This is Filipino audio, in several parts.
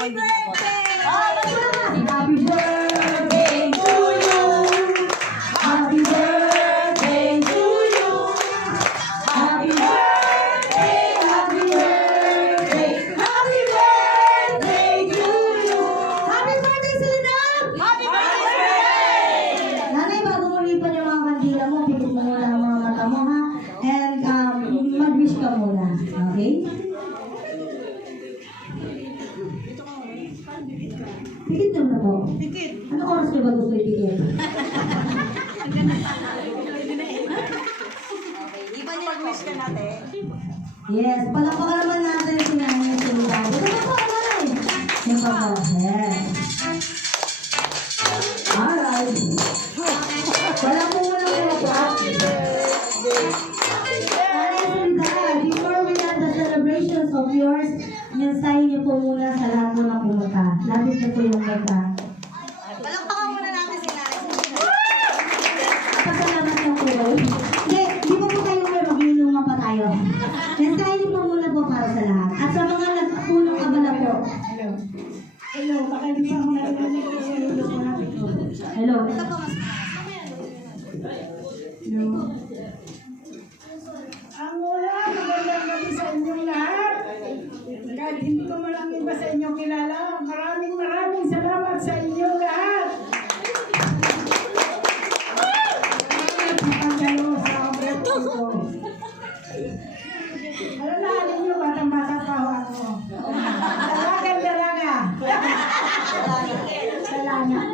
Happy birthday! Happy birthday to you. Happy birthday to you. Happy birthday, happy birthday, happy birthday to you. Happy birthday, Soledad! Happy birthday! Nanay, bago mo lipan yung mga kandila mo, pikit mo muna ang mga mata mo, ha? And mag-wish ka muna, okay? Pikit mo na po. Dikit. Ano oras niyo ba gusto ipikit? Iba niya mag-wish ka natin. Yes, palakpakan naman natin si Nanay Soledad. Ito na po, Nanay. Ito po, yes. Alright. Wala po muna kayo po. Nanay Soledad, before we have the celebrations of yours, mensahe niyo po muna sa lahat mo na pumunta. Lapit niyo po yung mata. Palakpakan muna natin si Nanay. Pasalamat niyo po. Hindi, di po po kayo may mag-iinuman pa tayo. Mensahe niyo po muna po para sa lahat. At sa mga nagpunong abala po. Hello, pakalipan mo na rin ang nagsisililo ko natin. Hello. Ito po, mas. Ang una, magandang gabi sa inyong lahat. Kahit hindi ko man ang iba sa inyo kilala, maraming salamat sa inyong lahat. Salamat sa pagdalo sa birthday ko. Alalahanin niyo, batang-bata pa ako. Dalaga. Salamat.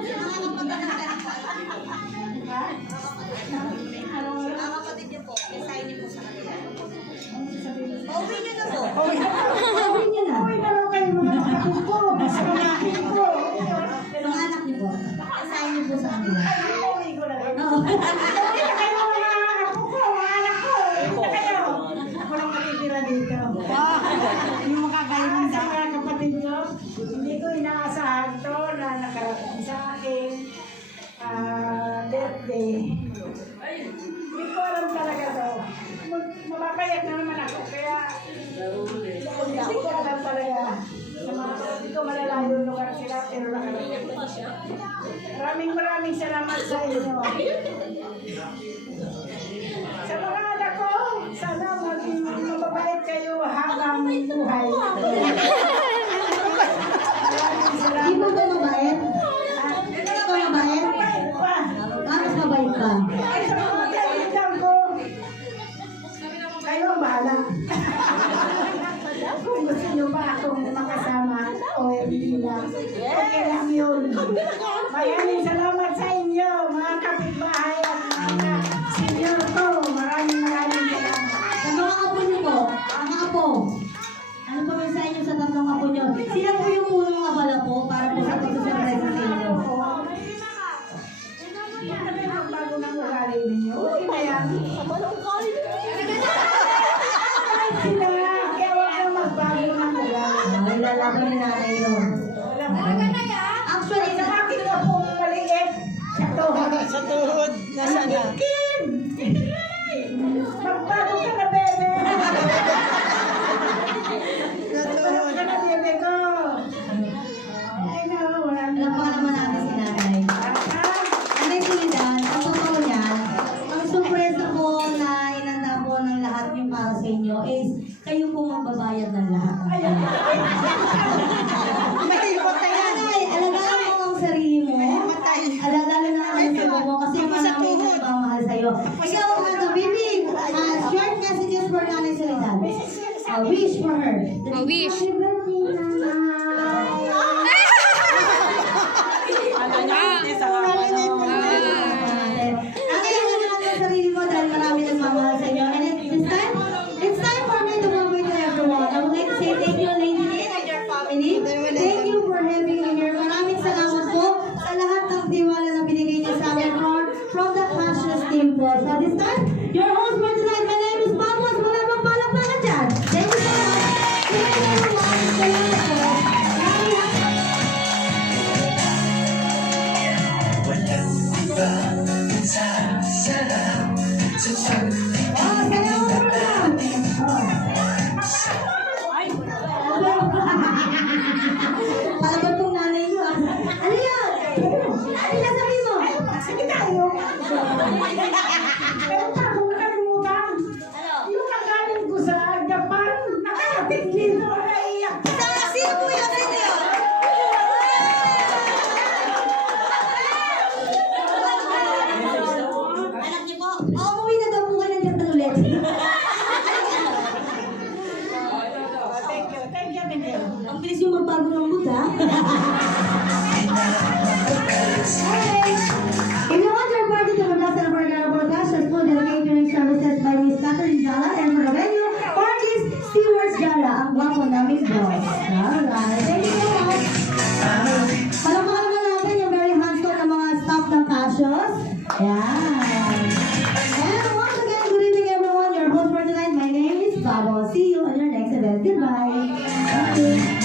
Mga kapatid niyo po, mensahe niyo po sa kanila. Pauwi niyo na po. Sabihin niyo na. Uy, dalaw kayo mga kapatid ko, mas malaking ko. Mga anak niyo po. Mensahe niyo po sa kanila. Uy ko na rin. Oo. Uy na kayo mga apo ko, mga anak ko. Uy na kayo. Ako lang matitira dito. Yung makakailan sa mga kapatid ko, hindi ko inaasahan to na nakarating sa akin birthday. Hindi ko alam talaga to. Mapapayak na naman ako, kaya hindi ko alam talaga. Hindi ko malalayo yung lugar sila, pero nakarating. Maraming salamat sa inyo. Sa mga anak ko, sana maging mababait kayo habang buhay. Maraming salamat. Di mo ba mabait? Di ko mabait? Mabait pa. Mas mabait ka. Ay, sa mga kaibigan ko, kayo ang bahala. Kung gusto nyo ba akong makasama o hindi na, okay lang yun. Maraming salamat sa inyo, mga kapitbahay at mga senior ko. Maraming salamat. Sa mga apo niyo po, mga apo, ano po mensahe niyo sa tatlong apo niyo? Sila po yung punong abala po para po sa pagsasurprise sa inyo. Ano yung magbago ng ugali ninyo? Okay na yan. Sila, kaya huwag kang magbago ng ugali. Ay, lalaban ni Nanay yun. Alam mo, Actually, sa akin na pong maliit, sa tuhod. Sa tuhod, nasaan na? Kim! Magbago ka na, bebe! Magbago ka na, bebe ko! Ay na, wala na. alam pa naman natin si Nanay. Nanay Soledad, ang totoo niyan, ang surpresa po na inanda po ng lahat yung para sa inyo is kayo po magbabayad ng lahat. Mahirap na yan. Nanay, alagaan mo ang sarili mo. Alagaan na ang sarili mo kasi marami nagmamahal sa'yo. Ikaw, baby, short messages for Nanay Soledad. A wish for her. A wish. Happy birthday, Nanay. Ang kailangan ng sarili mo dahil marami nagmamahal sa inyo. And it's time for me to go with everyone. I would like to say thank you, Lady Lynn and your family. Thank you for having me here. Maraming salamat po sa lahat ng tiwala na binigay niyo sa amin from the Cassius team po. So this time, your host for tonight, my name is Pablo. Wala bang palakpakan dyan? Thank you so much. Thank you everyone. Salamat po. Dito ko naiyak. Sino po yun? Sino yun? Anak niyo po? Umuwi na daw po kayo ng Japan ulit. Thank you. Thank you, Miguel. Ang bilis yung magbago ng mood, ha? Okay. If you want to report it to the Blasted Burger Broadcasters, food and catering services by Miss Catherine Jala, and for the venue, Ortiz Stewards Jala, ang gwapo naming boss. Alright. Thank you so much. Palamakan naman natin yung very hands-on ng mga staff ng Cassius. Yan. And once again, good evening everyone. Your host for tonight, my name is Babo. See you on your next event. Goodbye. Thank you.